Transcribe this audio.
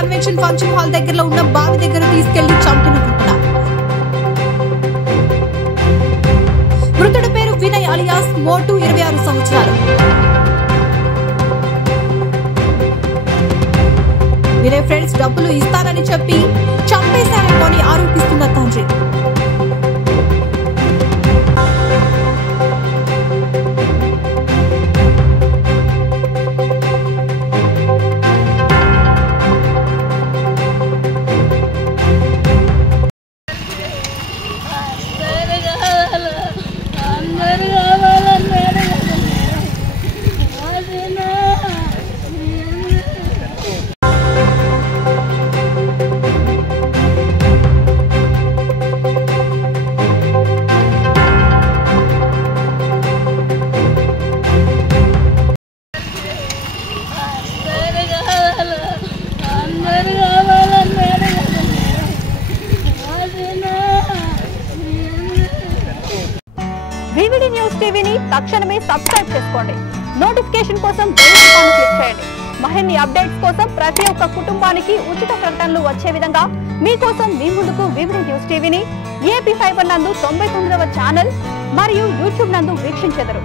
Convention function hall దగ్గరలో ఉన్న బావి దగ్గర తీసుకెళ్లి చంపిన ఘటన. మృతుడి పేరు వినయ్ అలియాస్ మోటు, 26 సంవత్సరాలు. వినయ్ ఫ్రెండ్స్ డబ్బులు ఇస్తానని చెప్పి చంపేశారేమో అని ఆరోపిస్తున్న తండ్రి. వివిడి న్యూస్ టీవీని తక్షణమే సబ్స్క్రైబ్ చేసుకోండి. నోటిఫికేషన్ కోసం బెల్ ఐకాన్ క్లిక్ చేయండి. మరిన్ని అప్డేట్స్ కోసం ప్రతి ఒక్క కుటుంబానికి ఉచిత ప్రకటనలు వచ్చే విధంగా మీకోసం మీ ముందుకు వివిడి న్యూస్ టీవీని ఏపీ ఫైబర్ నందు 99వ ఛానల్ మరియు యూట్యూబ్ నందు వీక్షించెదరు.